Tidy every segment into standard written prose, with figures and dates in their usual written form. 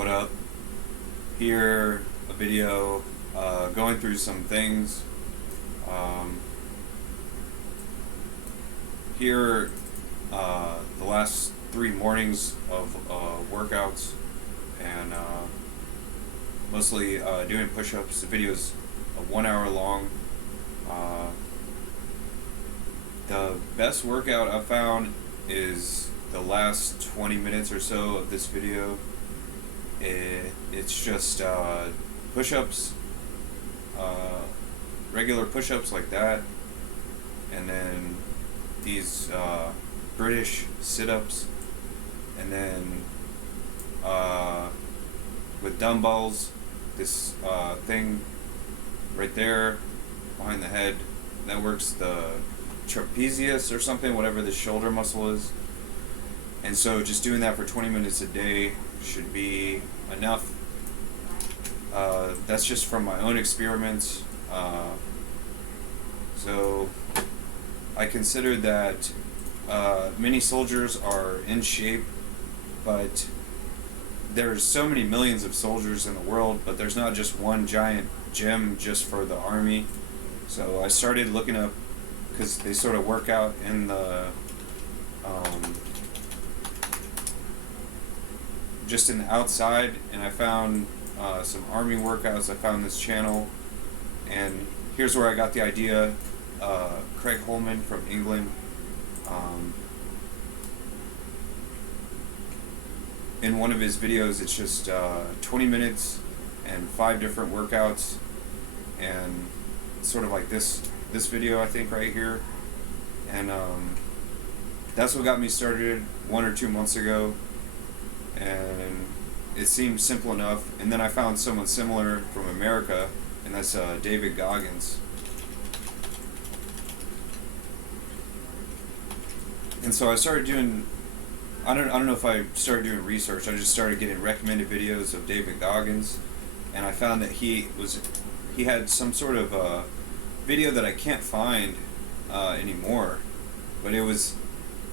What up? Here, a video going through some things. Um, Here, the last 3 mornings of workouts, and mostly doing push ups. The video's 1 hour long. Uh, the best workout I found is the last 20 minutes or so of this video. It's just push-ups, uh, regular push-ups like that, and then these British sit-ups, and then with dumbbells, this thing right there behind the head that works the trapezius or something, whatever the shoulder muscle is. And so just doing that for 20 minutes a day should be enough. That's just from my own experiments. So I consider that many soldiers are in shape, but there's so many millions of soldiers in the world, but there's not just one giant gym just for the army. So I started looking up, because they sort of work out in the just in the outside, and I found some army workouts. I found this channel, and here's where I got the idea. Craig Holman from England, in one of his videos, it's just 20 minutes and 5 different workouts, and sort of like this video I think right here, and that's what got me started 1 or 2 months ago. And it seemed simple enough. And then I found someone similar from America, and that's David Goggins. And so I started doing. I don't know if I started doing research. I just started getting recommended videos of David Goggins, and I found that he had some sort of video that I can't find anymore, but it was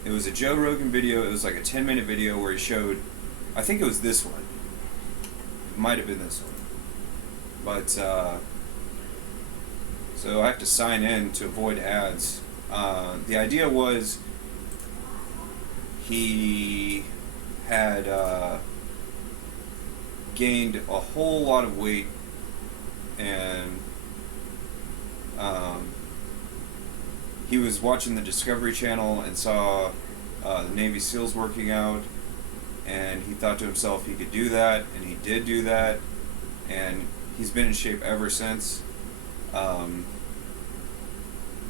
a Joe Rogan video. It was like a 10-minute video where he showed. I think it was this one. It might have been this one. But, so I have to sign in to avoid ads. The idea was he had gained a whole lot of weight, and he was watching the Discovery Channel and saw the Navy SEALs working out, and he thought to himself he could do that, and he did do that, and he's been in shape ever since.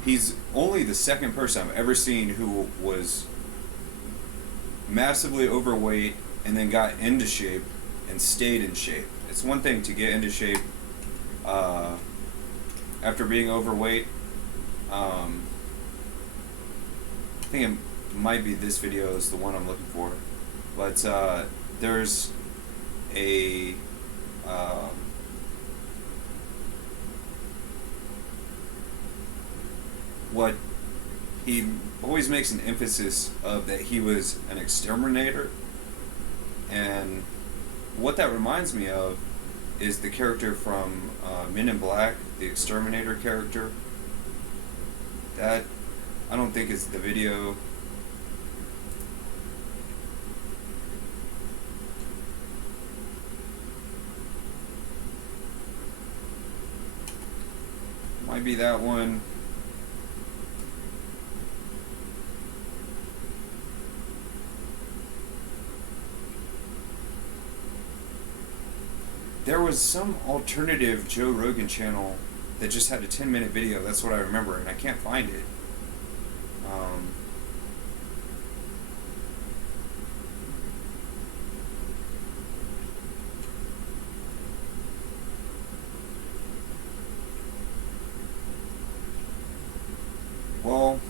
He's only the second person I've ever seen who was massively overweight and then got into shape and stayed in shape. It's one thing to get into shape after being overweight. I think it might be this video is the one I'm looking for. But there's a what he always makes an emphasis of, that he was an exterminator, and what that reminds me of is the character from Men in Black, the exterminator character. That I don't think is the video. Might be that one. There was some alternative Joe Rogan channel that just had a 10-minute video. That's what I remember, and I can't find it. Well,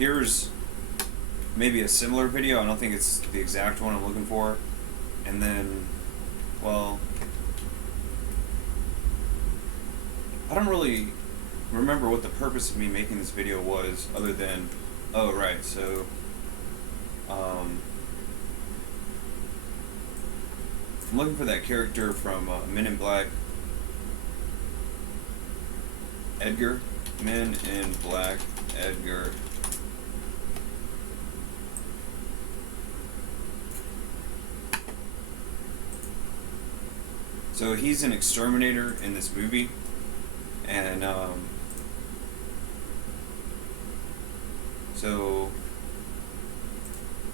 here's maybe a similar video. I don't think it's the exact one I'm looking for. And then, well, I don't really remember what the purpose of me making this video was, other than, oh right, so I'm looking for that character from Men in Black, Edgar. Men in Black, Edgar. So he's an exterminator in this movie, and so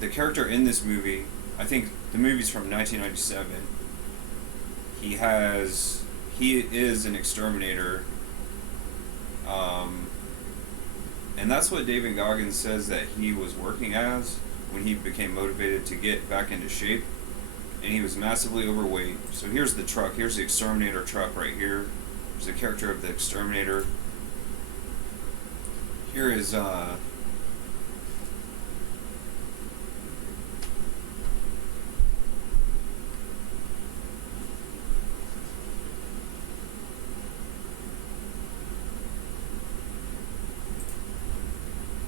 the character in this movie, I think the movie's from 1997. He is an exterminator, and that's what David Goggins says that he was working as when he became motivated to get back into shape. And he was massively overweight. So here's the truck. Here's the exterminator truck right here. There's the character of the exterminator. Here is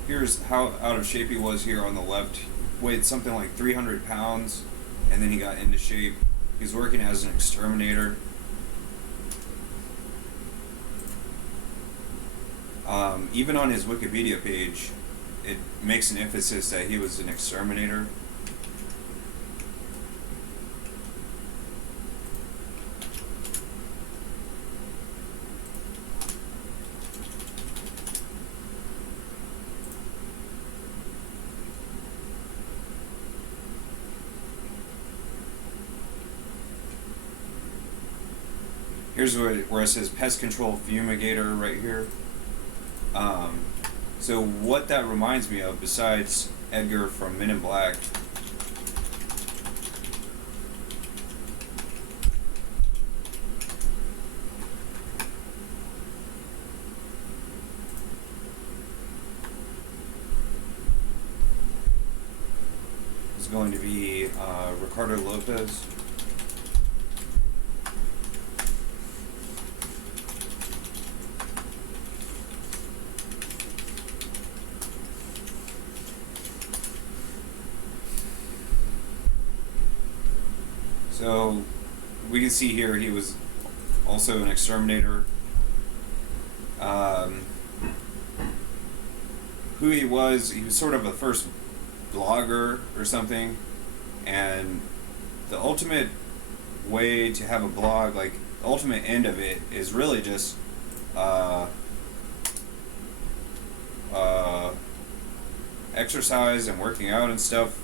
here's how out of shape he was here on the left. Weighed something like 300 pounds, and then he got into shape. He's working as an exterminator. Even on his Wikipedia page, it makes an emphasis that he was an exterminator. Here's where it says pest control fumigator right here. So what that reminds me of, besides Edgar from Men in Black, is going to be Ricardo Lopez. So we can see here he was also an exterminator. Who he was sort of a first blogger or something, and the ultimate way to have a blog, like the ultimate end of it, is really just exercise and working out and stuff.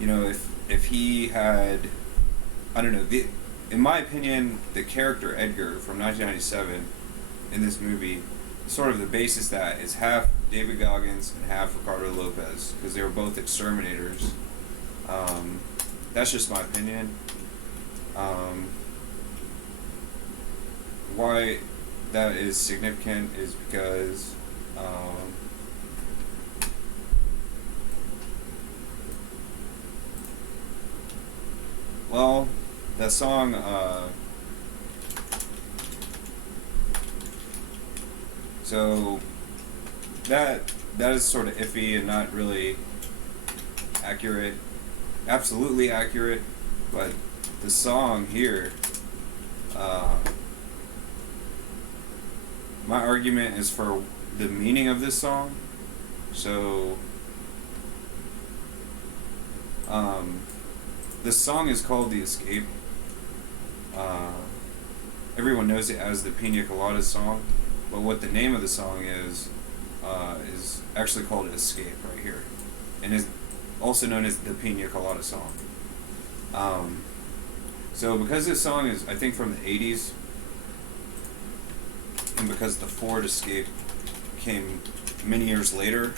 You know, if he had, I don't know, in my opinion, the character Edgar from 1997 in this movie, sort of the basis that is half David Goggins and half Ricardo Lopez, because they were both exterminators. That's just my opinion. Why that is significant is because well, that song, so that is sort of iffy and not really accurate, absolutely accurate, but the song here, my argument is for the meaning of this song. So, this song is called The Escape. Everyone knows it as the Pina Colada song, but what the name of the song is actually called Escape right here, and is also known as the Pina Colada song. So because this song is, I think, from the 80s, and because the Ford Escape came many years later,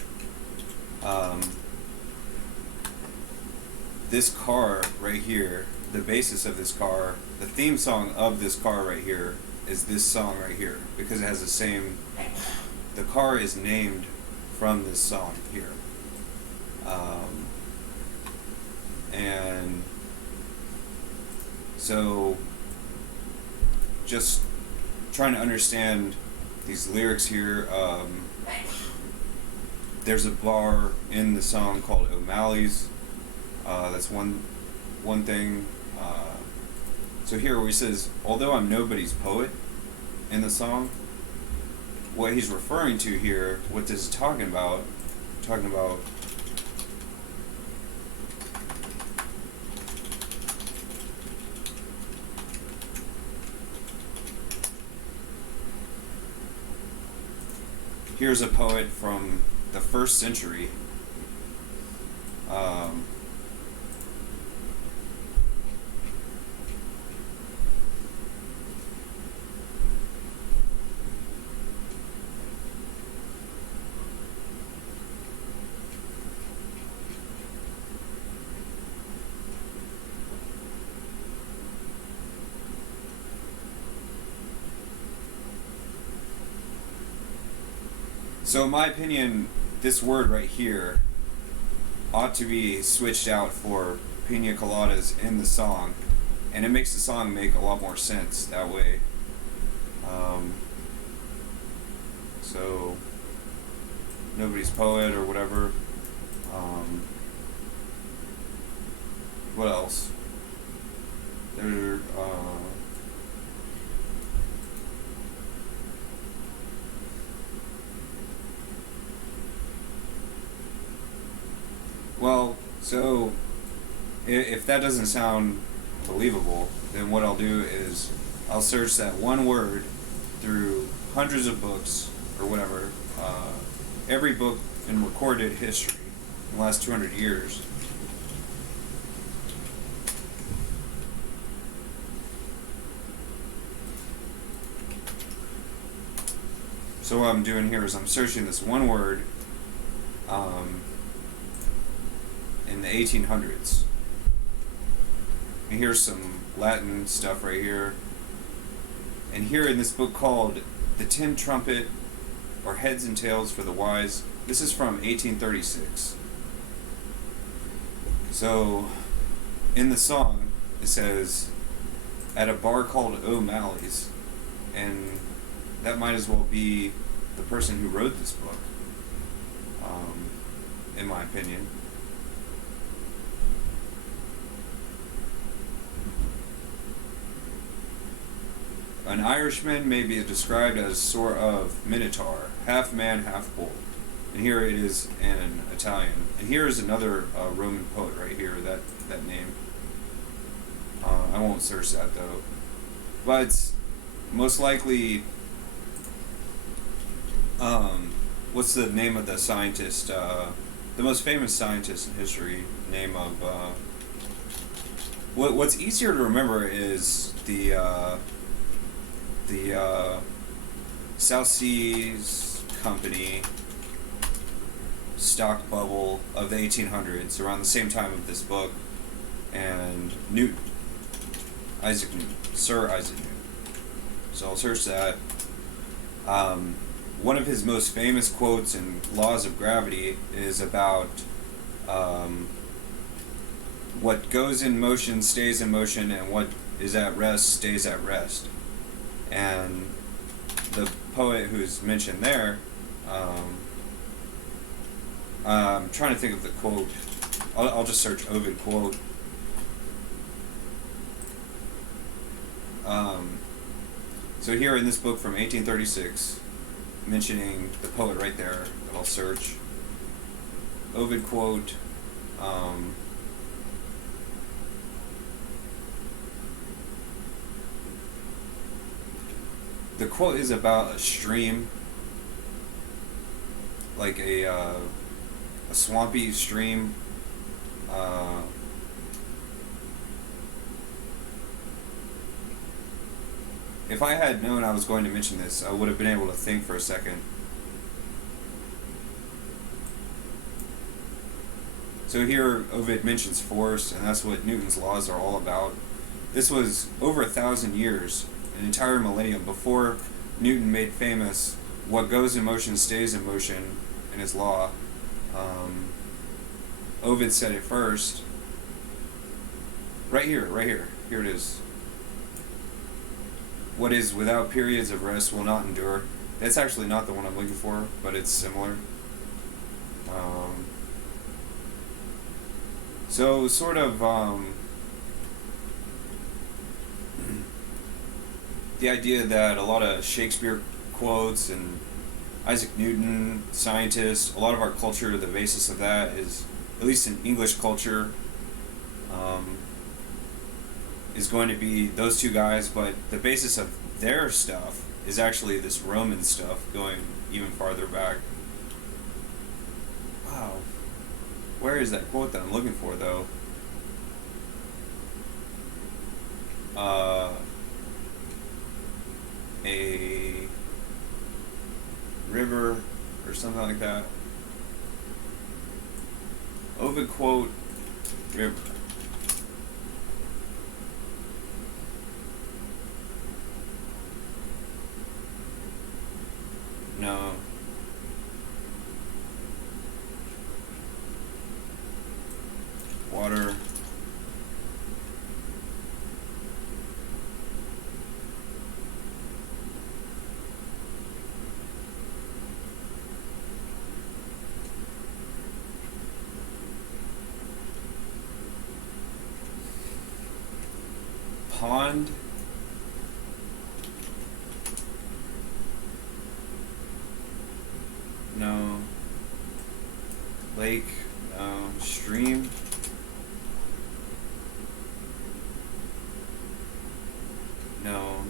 this car right here, the basis of this car, the theme song of this car right here is this song right here, because it has the same, the car is named from this song here. And so just trying to understand these lyrics here. There's a bar in the song called O'Malley's. That's one thing. So here where he says, although I'm nobody's poet in the song, what he's referring to here, what this is talking about here's a poet from the 1st century. So in my opinion, this word right here ought to be switched out for pina coladas in the song, and it makes the song make a lot more sense that way. So nobody's poet or whatever. What else? There. Well, so if that doesn't sound believable, then what I'll do is I'll search that one word through hundreds of books or whatever, every book in recorded history in the last 200 years. So what I'm doing here is I'm searching this one word in the 1800s. And here's some Latin stuff right here. And here in this book called The Tin Trumpet, or Heads and Tails for the Wise, this is from 1836. So in the song it says, at a bar called O'Malley's, and that might as well be the person who wrote this book, in my opinion. An Irishman may be described as sort of minotaur, half man, half bull. And here it is in Italian. And here is another Roman poet right here, that name. I won't search that though. But it's most likely, what's the name of the scientist, the most famous scientist in history, name of, what's easier to remember is the South Seas Company stock bubble of the 1800s, around the same time of this book, and Newton, Isaac Newton, Sir Isaac Newton. So I'll search that. One of his most famous quotes in Laws of Gravity is about what goes in motion stays in motion, and what is at rest stays at rest. And the poet who's mentioned there, I'm trying to think of the quote. I'll just search Ovid quote. So here in this book from 1836, mentioning the poet right there, that I'll search. Ovid quote. The quote is about a stream, like a swampy stream. If I had known I was going to mention this, I would have been able to think for a second. So here Ovid mentions force, and that's what Newton's laws are all about. This was over 1,000 years, an entire millennium, before Newton made famous what goes in motion stays in motion, in his law. Ovid said it first. Right here, right here. Here it is. What is without periods of rest will not endure. That's actually not the one I'm looking for, but it's similar. So sort of the idea that a lot of Shakespeare quotes and Isaac Newton, scientists, a lot of our culture, the basis of that is, at least in English culture, is going to be those two guys, but the basis of their stuff is actually this Roman stuff going even farther back. Wow. Where is that quote that I'm looking for, though? A river or something like that. Ovid quote, river. No. Water. Pond. No. Lake. No. Stream. No.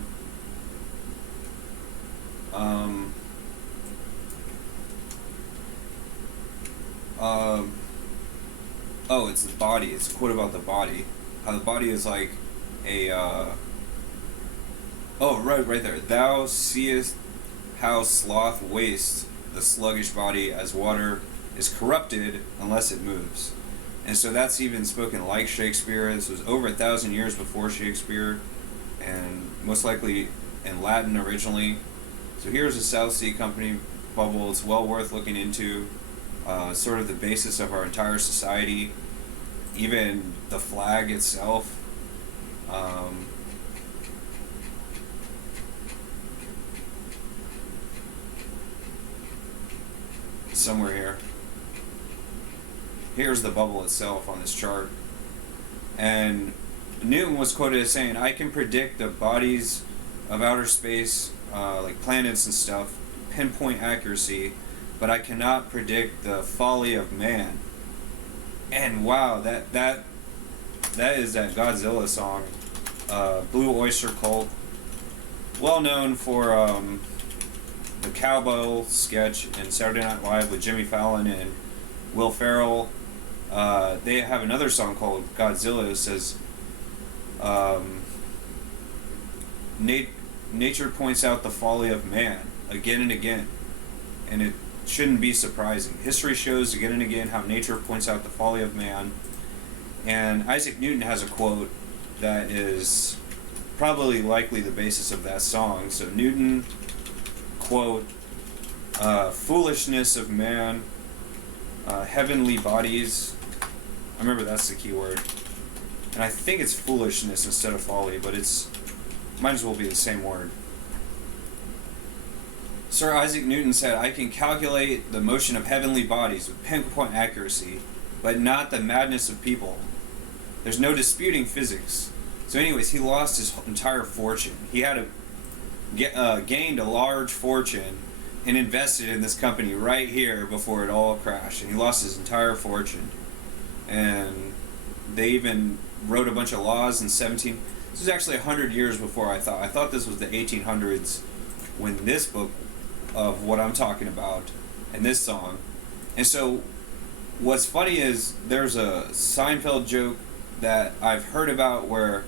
Um. Oh, it's the body. It's a quote about the body. How the body is like a. Oh, right there. Thou seest how sloth wastes the sluggish body as water is corrupted unless it moves. And so that's even spoken like Shakespeare. This was over 1,000 years before Shakespeare, and most likely in Latin originally. So here's a South Sea Company bubble. It's well worth looking into. Sort of the basis of our entire society, even the flag itself. Somewhere here. Here's the bubble itself on this chart. And Newton was quoted as saying, I can predict the bodies of outer space, like planets and stuff, pinpoint accuracy, but I cannot predict the folly of man. And wow, that is that Godzilla song, Blue Oyster Cult, well known for the Cowbell sketch in Saturday Night Live with Jimmy Fallon and Will Ferrell. They have another song called Godzilla. It says, nature points out the folly of man again and again, and it shouldn't be surprising. History shows again and again how nature points out the folly of man. And Isaac Newton has a quote that is probably likely the basis of that song. So Newton, quote, foolishness of man, heavenly bodies. I remember that's the key word. And I think it's foolishness instead of folly, but it's might as well be the same word. Sir Isaac Newton said, I can calculate the motion of heavenly bodies with pinpoint accuracy, but not the madness of people. There's no disputing physics. So anyways, he lost his entire fortune. He had gained a large fortune and invested in this company right here before it all crashed. And he lost his entire fortune. And they even wrote a bunch of laws in this was actually 100 years before I thought. I thought this was the 1800s when this book of what I'm talking about and this song. And so what's funny is there's a Seinfeld joke that I've heard about where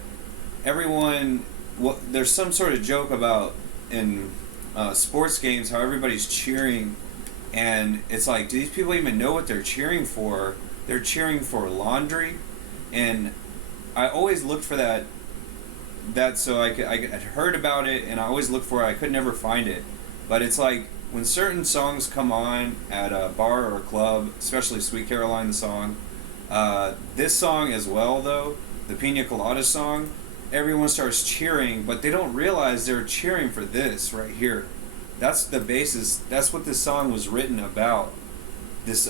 there's some sort of joke about in sports games how everybody's cheering, and it's like, do these people even know what they're cheering for? They're cheering for laundry. And I always looked for that so I had heard about it, and I always looked for it. I could never find it. But it's like when certain songs come on at a bar or a club, especially Sweet Caroline, the song, this song as well, though, the Pina Colada song, everyone starts cheering, but they don't realize they're cheering for this right here. That's the basis. That's what this song was written about. This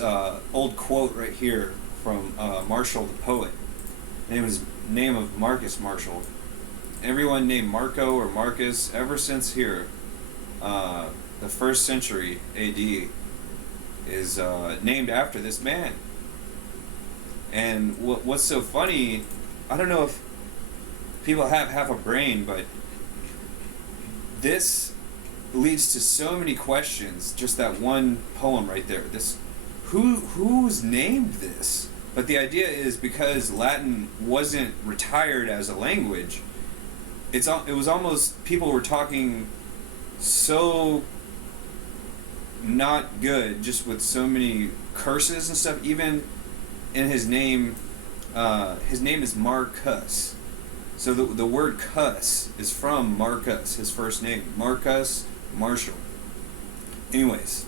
old quote right here from Marshall the poet. Name of Marcus Marshall. Everyone named Marco or Marcus ever since here, the first century A.D. is named after this man. And what's so funny, I don't know if people have half a brain, but this leads to so many questions. Just that one poem right there. Who's named this? But the idea is because Latin wasn't retired as a language, it was almost, people were talking so not good, just with so many curses and stuff. Even in his name is Marcus. So the word cuss is from Marcus, his first name, Marcus Marshall. Anyways,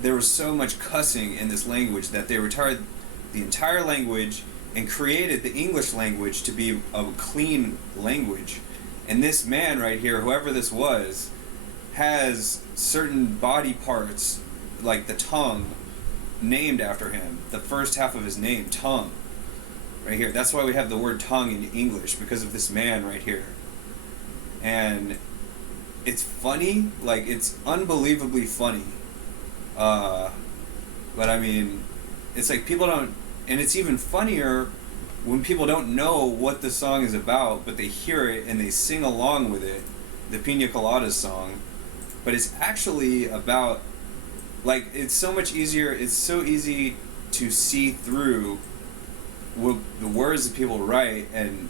there was so much cussing in this language that they retired the entire language and created the English language to be a clean language. And this man right here, whoever this was, has certain body parts, like the tongue, named after him. The first half of his name, tongue, right here. That's why we have the word tongue in English, because of this man right here. And it's funny, like, it's unbelievably funny. But I mean, it's like people don't, and it's even funnier when people don't know what the song is about, but they hear it and they sing along with it, the Pina Colada song. But it's actually about, like, it's so much easier, it's so easy to see through what the words that people write and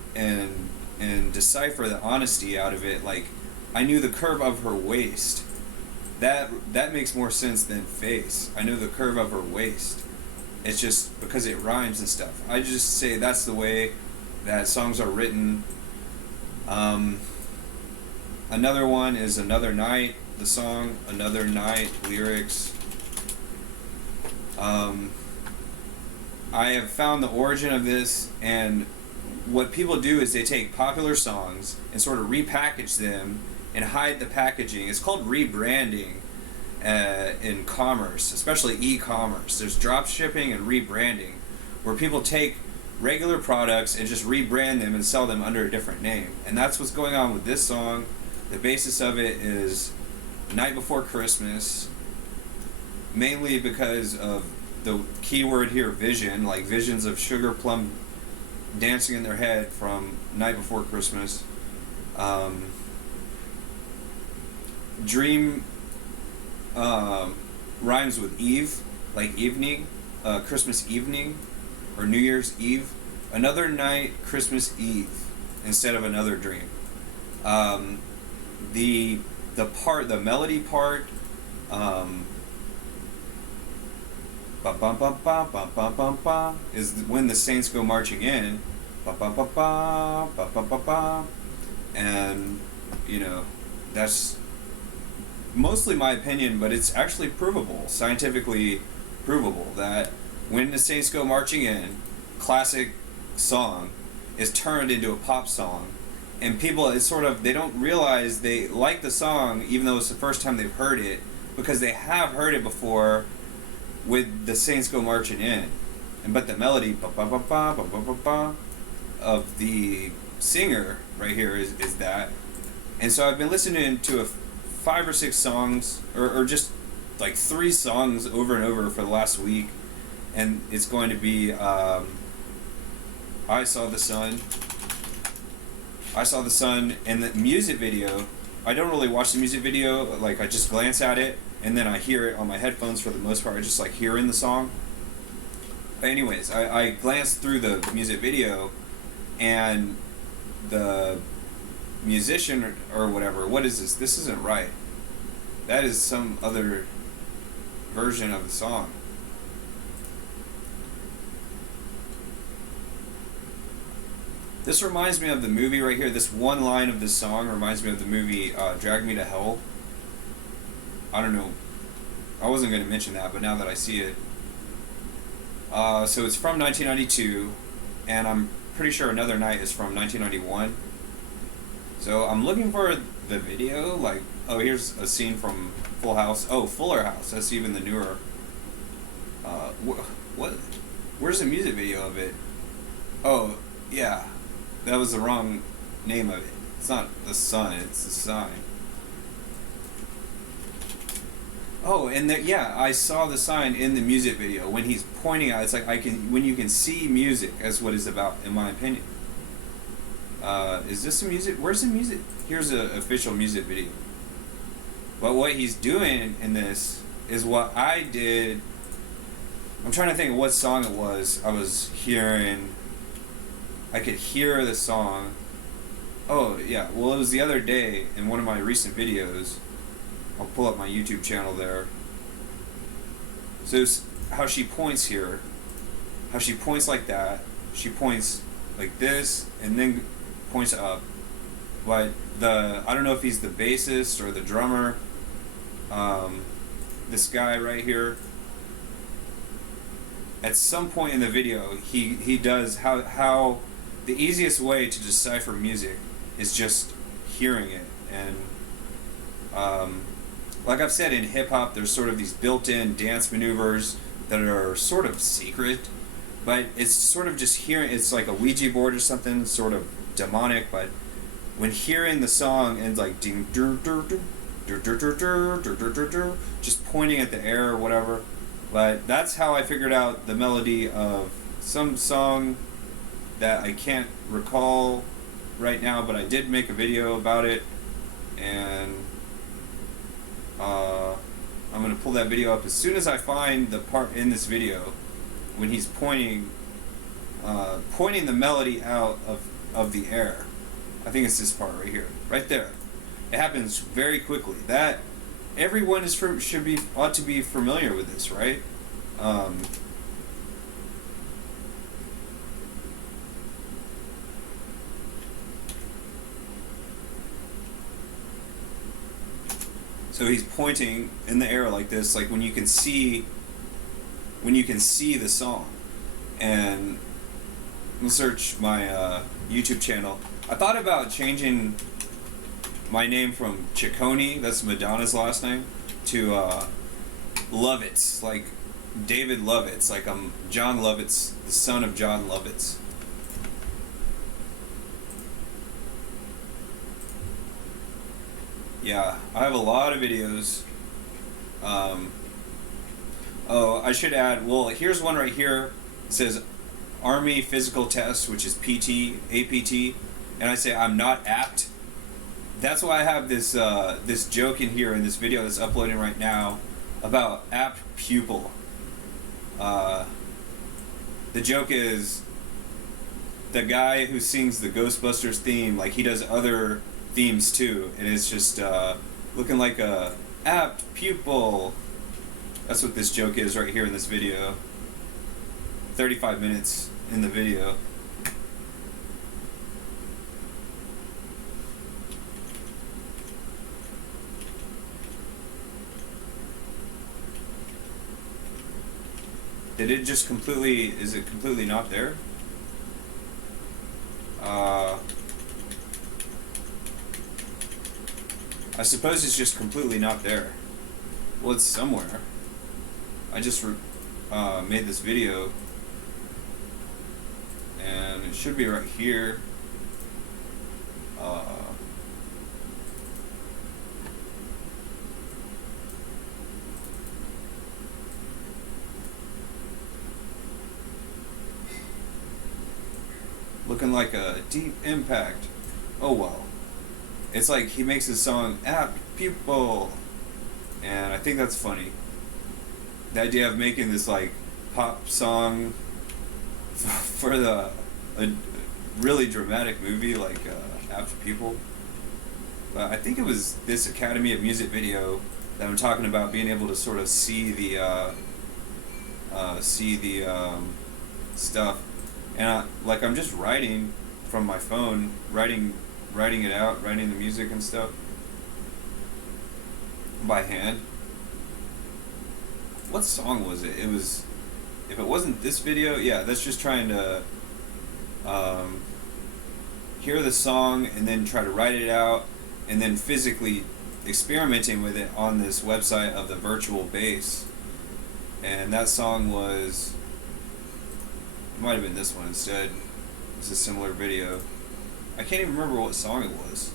decipher the honesty out of it. Like, I knew the curve of her waist. That makes more sense than face. I know the curve of her waist. It's just because it rhymes and stuff. I just say that's the way that songs are written. Another one is Another Night, the song, Another Night, lyrics. I have found the origin of this, and what people do is they take popular songs and sort of repackage them and hide the packaging. It's called rebranding in commerce, especially e-commerce. There's drop shipping and rebranding, where people take regular products and just rebrand them and sell them under a different name. And that's what's going on with this song. The basis of it is Night Before Christmas, mainly because of the keyword here, vision, like visions of Sugar Plum dancing in their head from Night Before Christmas. Dream rhymes with Eve, like evening, Christmas evening, or New Year's Eve. Another night, Christmas Eve, instead of another dream. The melody part, ba ba ba ba ba ba ba ba, is when the saints go marching in, ba ba ba ba ba ba ba ba, and that's mostly my opinion, but it's actually provable, scientifically provable, that when the saints go marching in, classic song is turned into a pop song, and people, it's sort of, they don't realize they like the song even though it's the first time they've heard it, because they have heard it before with the saints go marching in, but the melody ba ba ba ba ba ba ba ba of the singer right here is that. And so I've been listening to 5 or 6 songs, or just like 3 songs over and over for the last week, and it's going to be I Saw the Sun, and the music video. I don't really watch the music video, like I just glance at it and then I hear it on my headphones for the most part. I just like hearing the song. But anyways, I glanced through the music video, and the musician or whatever, what is this? This isn't right. That is some other version of the song. This reminds me of the movie right here. This one line of this song reminds me of the movie Drag Me to Hell. I don't know I wasn't going to mention that, but now that I see it, so it's from 1992, and I'm pretty sure Another Night is from 1991. So I'm looking for the video. Like, oh, here's a scene from Full House. Oh, Fuller House. That's even the newer. What? Where's the music video of it? Oh, yeah, that was the wrong name of it. It's not the sun. It's the sign. Oh, and yeah, I saw the sign in the music video when he's pointing out. It's like when you can see music as what it's about, in my opinion. Is this a music? Where's the music? Here's an official music video. But what he's doing in this is what I did. I'm trying to think of what song it was. I was hearing. I could hear the song. Oh yeah, well it was the other day in one of my recent videos. I'll pull up my YouTube channel there. So it's how she points here, how she points like that, she points like this, and then points up. But I don't know if he's the bassist or the drummer. This guy right here. At some point in the video, he does how the easiest way to decipher music is just hearing it. And like I've said, in hip hop, there's sort of these built-in dance maneuvers that are sort of secret, but it's sort of just hearing. It's like a Ouija board or something, sort of demonic. But when hearing the song and like ding dur dur dur dur dur dur dur dur dur dur, just pointing at the air or whatever. But that's how I figured out the melody of some song that I can't recall right now, but I did make a video about it, and I'm going to pull that video up as soon as I find the part in this video when he's pointing the melody out of the air. I think it's this part right here, right there. It happens very quickly. That everyone ought to be familiar with this, right? So he's pointing in the air like this, like when you can see the song. And we'll search my YouTube channel. I thought about changing my name from Ciccone, that's Madonna's last name, to Lovitz, like David Lovitz, like I'm John Lovitz, the son of John Lovitz. Yeah, I have a lot of videos. Oh, I should add, well, here's one right here. It says Army Physical Test, which is PT, APT, and I say I'm not apt. That's why I have this this joke in here in this video that's uploading right now about apt pupil. The joke is the guy who sings the Ghostbusters theme, like he does other themes too, and it's just looking like a apt pupil. That's what this joke is right here in this video. 35 minutes in the video. Did it just completely, is it completely not there? I suppose it's just completely not there. Well, it's somewhere. I just made this video, and it should be right here. Looking like a deep impact. Oh well. It's like he makes his song apt pupil, and I think that's funny. The idea of making this like pop song for a really dramatic movie like Apt Pupil. But I think it was this Academy of Music video that I'm talking about, being able to sort of see the stuff, and like I'm just writing from my phone, writing it out, writing the music and stuff by hand. what song was it? It was, if it wasn't this video, yeah, that's just trying to um, hear the song and then try to write it out, and then physically experimenting with it on this website of the virtual bass. And that song was, it might have been this one instead. It's a similar video. I can't even remember what song it was.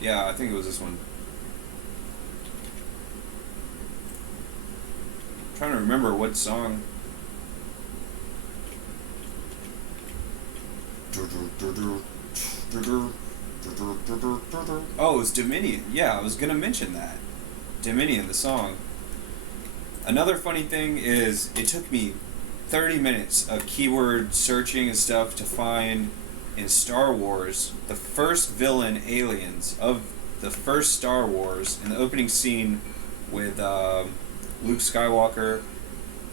Yeah, I think it was this one. I'm trying to remember what song. Oh, it was Dominion. Yeah, I was gonna mention that. Dominion, the song. Another funny thing is, it took me 30 minutes of keyword searching and stuff to find in Star Wars the first villain aliens of the first Star Wars in the opening scene with Luke Skywalker.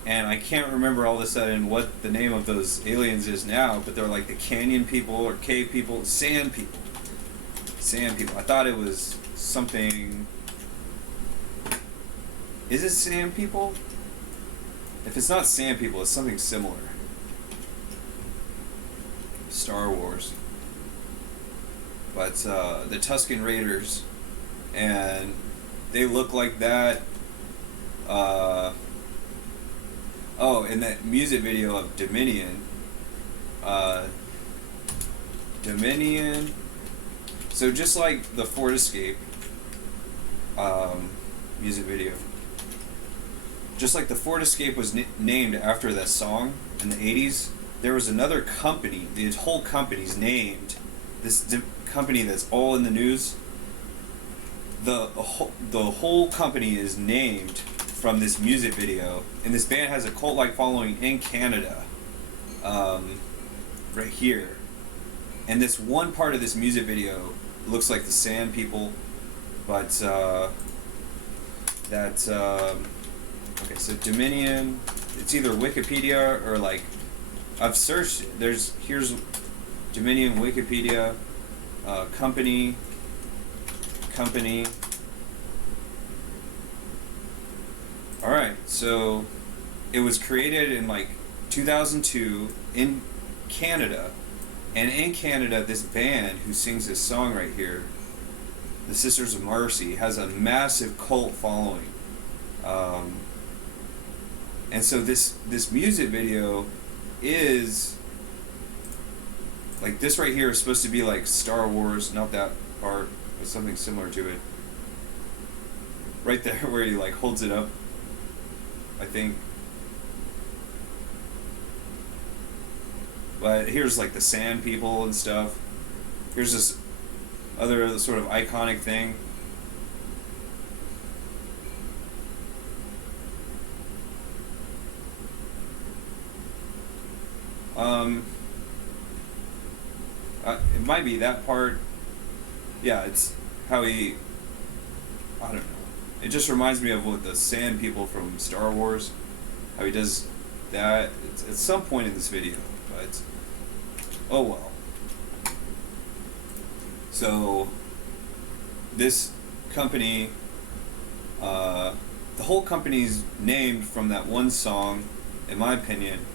And I can't remember all of a sudden what the name of those aliens is now, but they're like the canyon people or cave people, sand people. Sand people. I thought it was something. Is it sand people? If it's not sand people, it's something similar. Star Wars. But the Tusken Raiders, and they look like that. Oh, in that music video of Dominion. Dominion. So just like the Ford Escape music video. Just like the Ford Escape was named after that song in the 80s, there was another company, the whole company's named, this company that's all in the news, the whole company is named from this music video, and this band has a cult-like following in Canada, right here. And this one part of this music video looks like the Sand People, but okay, so Dominion, it's either Wikipedia or like, I've searched, here's Dominion Wikipedia, company. Alright, so it was created in like 2002 in Canada, and in Canada this band who sings this song right here, the Sisters of Mercy, has a massive cult following. And so this music video is like, this right here is supposed to be like Star Wars, not that part, but something similar to it. Right there where he like holds it up, I think. But here's like the Sand People and stuff. Here's this other sort of iconic thing. It might be that part. Yeah, it's how he, I don't know. It just reminds me of what the Sand People from Star Wars, how he does that. It's at some point in this video, but oh well. So this company, the whole company's named from that one song, in my opinion,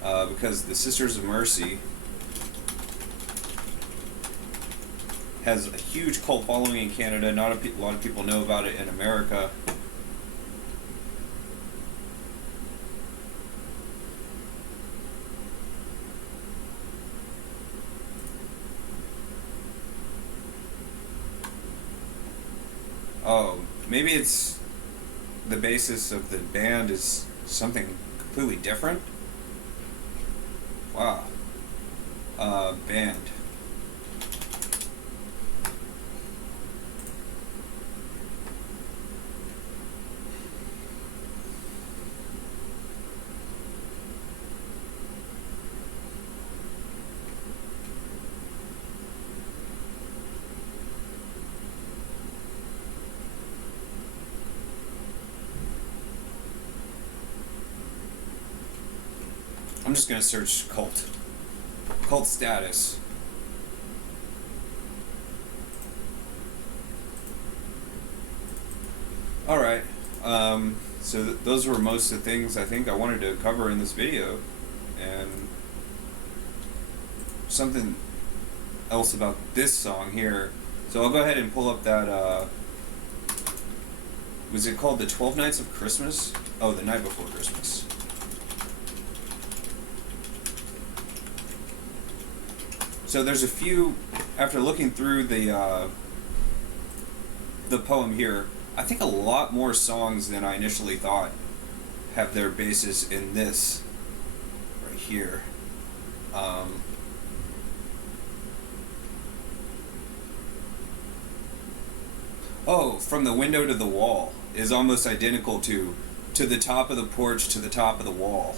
because the Sisters of Mercy has a huge cult following in Canada. Not a lot of people know about it in America. Oh, maybe it's the basis of the band is something completely different? Wow. Band. I'm just gonna search cult status. So those were most of the things I think I wanted to cover in this video, and something else about this song here. So I'll go ahead and pull up that. Was it called the 12 Nights of Christmas? Oh, the Night Before Christmas. So there's a few. After looking through the poem here, I think a lot more songs than I initially thought have their basis in this right here. Oh, from the window to the wall is almost identical to the top of the porch to the top of the wall.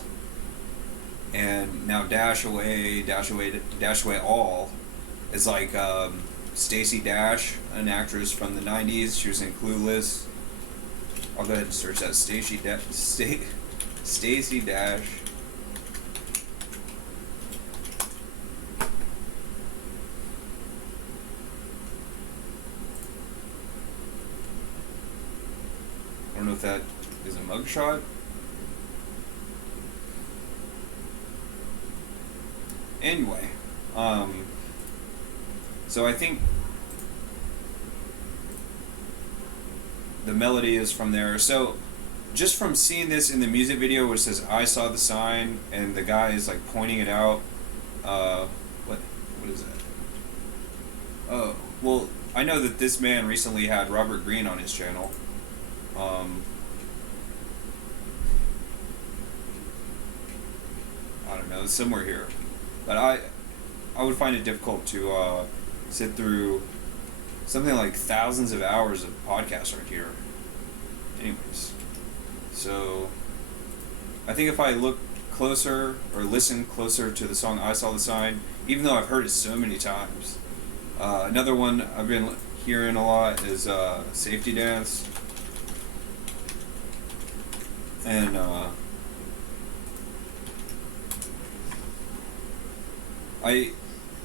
And now dash away, dash away, dash away all is like Stacey Dash, an actress from the 90s. She was in Clueless. I'll go ahead and search that. Stacey Dash. I don't know if that is a mugshot. Anyway, so I think the melody is from there. So just from seeing this in the music video, which says "I saw the sign" and the guy is like pointing it out. What is that? Oh, well, I know that this man recently had Robert Greene on his channel. I don't know, somewhere here. But I would find it difficult to sit through something like thousands of hours of podcasts right here. Anyways, so I think if I look closer or listen closer to the song "I Saw the Sign," even though I've heard it so many times, another one I've been hearing a lot is "Safety Dance," and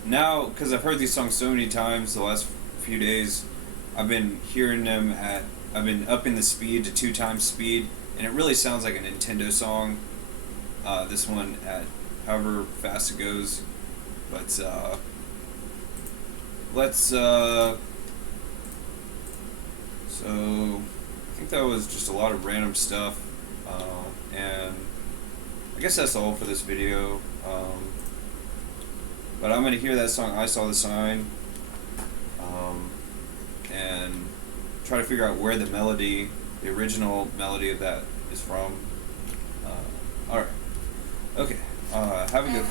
now, because I've heard these songs so many times the last few days, I've been hearing them I've been upping the speed to 2 times speed, and it really sounds like a Nintendo song. This one at however fast it goes. But so I think that was just a lot of random stuff, and I guess that's all for this video. But I'm going to hear that song, "I Saw the Sign," and try to figure out where the original melody of that is from. Alright. Okay. Have a good